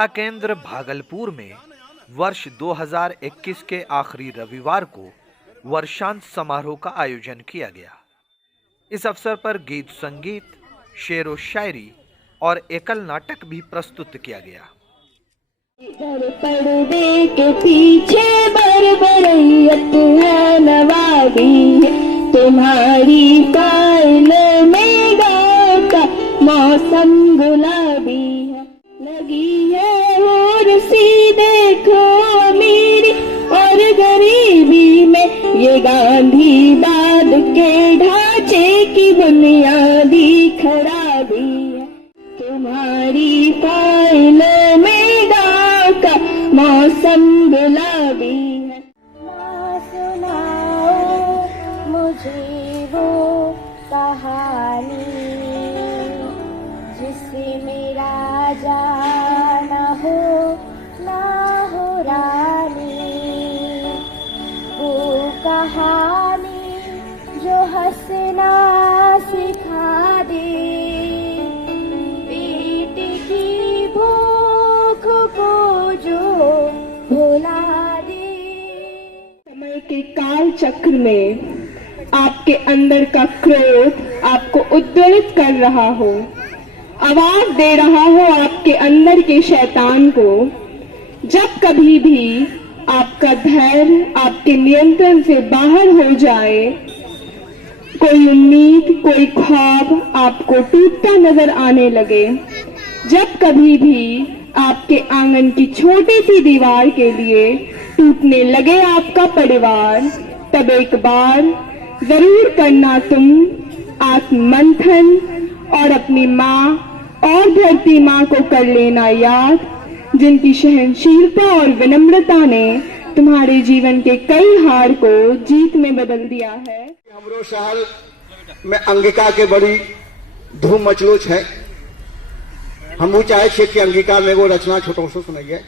कला केंद्र भागलपुर में वर्ष 2021 के आखिरी रविवार को वर्षांत समारोह का आयोजन किया गया। इस अवसर पर गीत संगीत, शेर व शायरी और एकल नाटक भी प्रस्तुत किया गया। इधर पर्दे के पीछे बरबरैयत है नवाबी, तुम्हारी पायल में गाँव का मौसम गुलाबी है। लगी है और सी देखो अमीरी और गरीबी में, ये गांधीवाद के ढांचे की बुनियादी खराबी है। तुम्हारी पायल में गाँव का मौसम गुलाबी है। माँ सुनाओ मुझे वो कहानी जिसमें राजा ना हो रानी, वो कहानी जो हंसना सिखा दे, पेट की भूख को जो भुला दे। समय के काल चक्र में आपके अंदर का क्रोध आपको उद्वेलित कर रहा हो, आवाज दे रहा हो आपके अंदर के शैतान को। जब कभी भी आपका धैर्य आपके नियंत्रण से बाहर हो जाए, कोई उम्मीद, कोई ख्वाब आपको टूटता नजर आने लगे, जब कभी भी आपके आंगन की छोटी सी दीवार के लिए टूटने लगे आपका परिवार, तब एक बार जरूर करना तुम आत्ममंथन और अपनी माँ और धरती माँ को कर लेना याद, जिनकी सहनशीलता और विनम्रता ने तुम्हारे जीवन के कई हार को जीत में बदल दिया है। हमरो शहर में अंगिका के बड़ी धूम मचलो है। हम चाहे छे कि अंगिका में वो रचना छोटो से सुनाइए।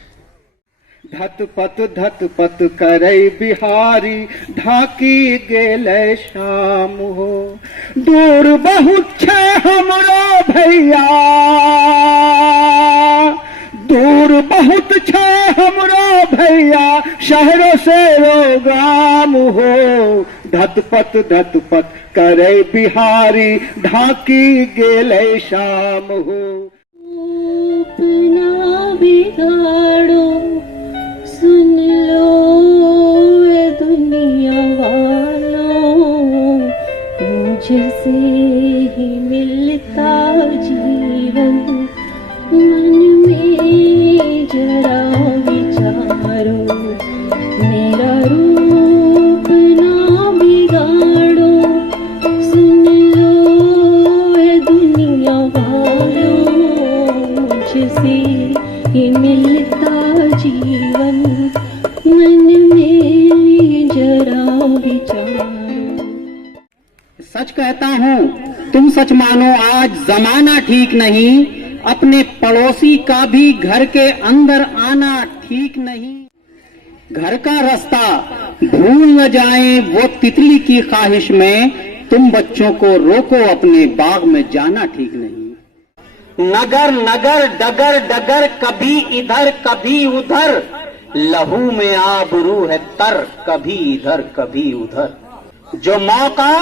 धत पत करे बिहारी, ढाकी गेले शाम हो, दूर बहुत छे हमरो भैया, दूर बहुत छे हमरो भैया, शहरों से रो गाम हो। धत पत करे बिहारी, ढाकी गेले शाम हो। अपना बिगाड़ो सुन लो ये दुनिया वालों, मुझसे ही मिलता जीवन, मन में जरा विचारो, मेरा रूप ना बिगाड़ो, सुन लो ये दुनिया वालों, मुझसे ही मिलता जीवन, मन में जरा विचारो। सच कहता हूँ तुम सच मानो, आज जमाना ठीक नहीं, अपने पड़ोसी का भी घर के अंदर आना ठीक नहीं। घर का रास्ता भूल न जाए वो तितली की ख्वाहिश में, तुम बच्चों को रोको अपने बाग में जाना ठीक नहीं। नगर नगर डगर डगर, कभी इधर कभी उधर, लहू में आबरू है तर, कभी इधर कभी उधर। जो मौका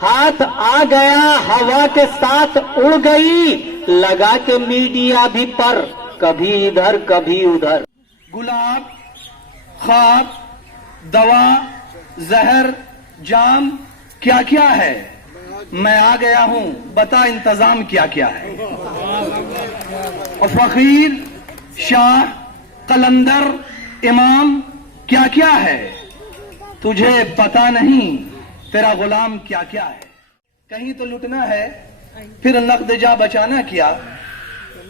हाथ आ गया हवा के साथ उड़ गई, लगा के मीडिया भी पर, कभी इधर कभी उधर। गुलाब, ख्वाब, दवा, जहर, जाम, क्या क्या है, मैं आ गया हूं, बता इंतजाम क्या क्या है। और फकीर, शाह, कलंदर, इमाम, क्या क्या है, तुझे पता नहीं तेरा गुलाम क्या क्या है। कहीं तो लुटना है फिर नकद जा बचाना क्या,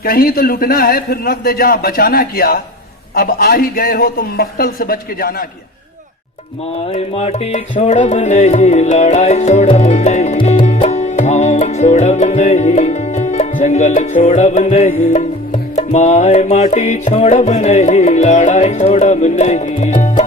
कहीं तो लुटना है फिर नकद जा बचाना क्या, अब आ ही गए हो तुम मख्तल से बच के जाना क्या। माय माटी छोड़ब नहीं, लड़ाई छोड़ब नहीं, गाँव छोड़ब नहीं, जंगल छोड़ब नहीं, माय माटी छोड़ब नहीं, लड़ाई छोड़ब नहीं।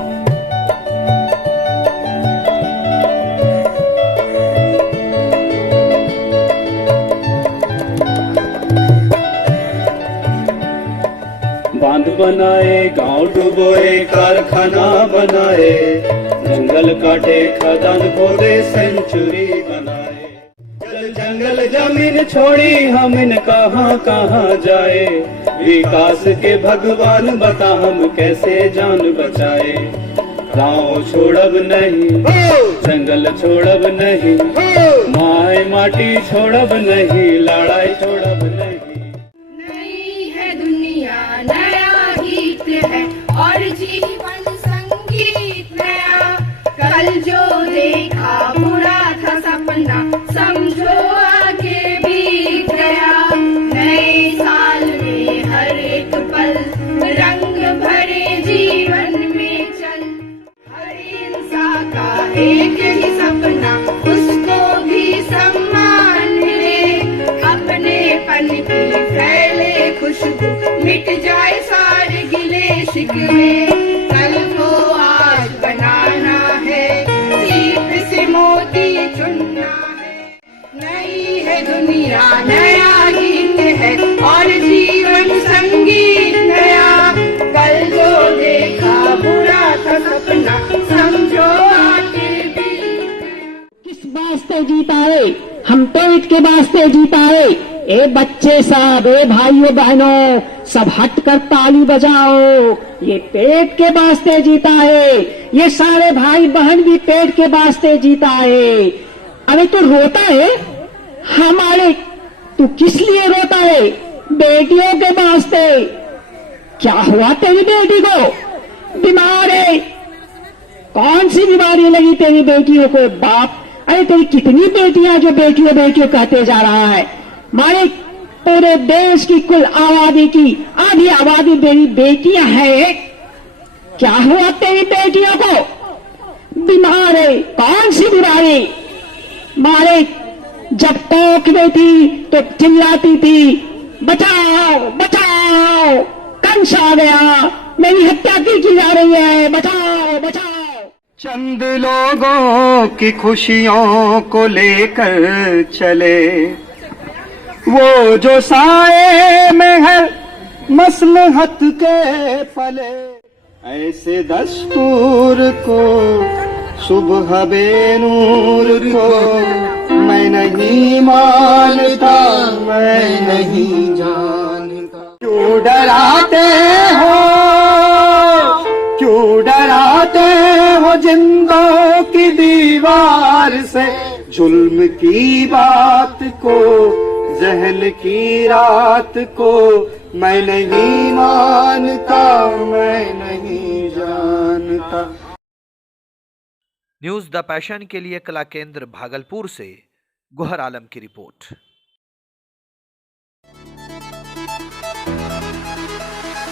बनाए, गांव डुबोए कारखाना बनाए, जंगल काटे खदान खोदे सेंचुरी बनाए। जल जंगल जमीन छोड़ी हम इन कहाँ कहाँ जाए, विकास के भगवान बता हम कैसे जान बचाए। गाँव छोड़ब नहीं, जंगल छोड़ब नहीं, माय माटी छोड़ब नहीं, लड़ाई छोड़ब नहीं। नई है दुनिया नया गीत है और जीवन संगीत नया। कल जो देखा बुरा था सपना समझो आगे बीत गया। नए साल में हर एक पल रंग भरे जीवन में चल। हर इंसान का एक ही सपना उसको भी सम्मान मिले। अपने पन की फैले खुशबू मिट जाए सारे गिले शिकवे। कल को आज बनाना है सीप से मोती चुनना है। नई है दुनिया नया गीत है और जीवन संगीत नया। कल जो देखा बुरा था सपना समझो आगे भी। किस वास्ते जीता है? हम पेट के वास्ते जीता है। ए बच्चे सब, ए भाइयों बहनों, सब हट कर ताली बजाओ। ये पेट के वास्ते जीता है। ये सारे भाई बहन भी पेट के वास्ते जीता है। अरे तू रोता है हमारे, तू किस लिए रोता है? बेटियों के वास्ते। क्या हुआ तेरी बेटी को? बीमार है। कौन सी बीमारी लगी तेरी बेटियों को? बाप, अरे तेरी कितनी बेटियां जो बेटियों बेटियों कहते जा रहा है। मारे पूरे देश की कुल आबादी की आधी आबादी मेरी बेटियां हैं। क्या हुआ तेरी बेटियों को? बीमार है। कौन सी बीमारी? मारे जब कोख में थी तो चिल्लाती थी बचाओ बचाओ, कंस आ गया, मेरी हत्या की जा रही है, बचाओ बचाओ। चंद लोगों की खुशियों को लेकर चले, वो जो साए में है मसलहत के पले। ऐसे दस्तूर को सुबह बेनूर को मैं नहीं मानता, मैं नहीं जानता। क्यों डराते हो, क्यों डराते हो जिंदों की दीवार से? जुल्म की बात को, जहल की रात को मैं नहीं मानता, मैं नहीं जानता। न्यूज़ द पैशन के लिए कला केंद्र भागलपुर से गोहर आलम की रिपोर्ट।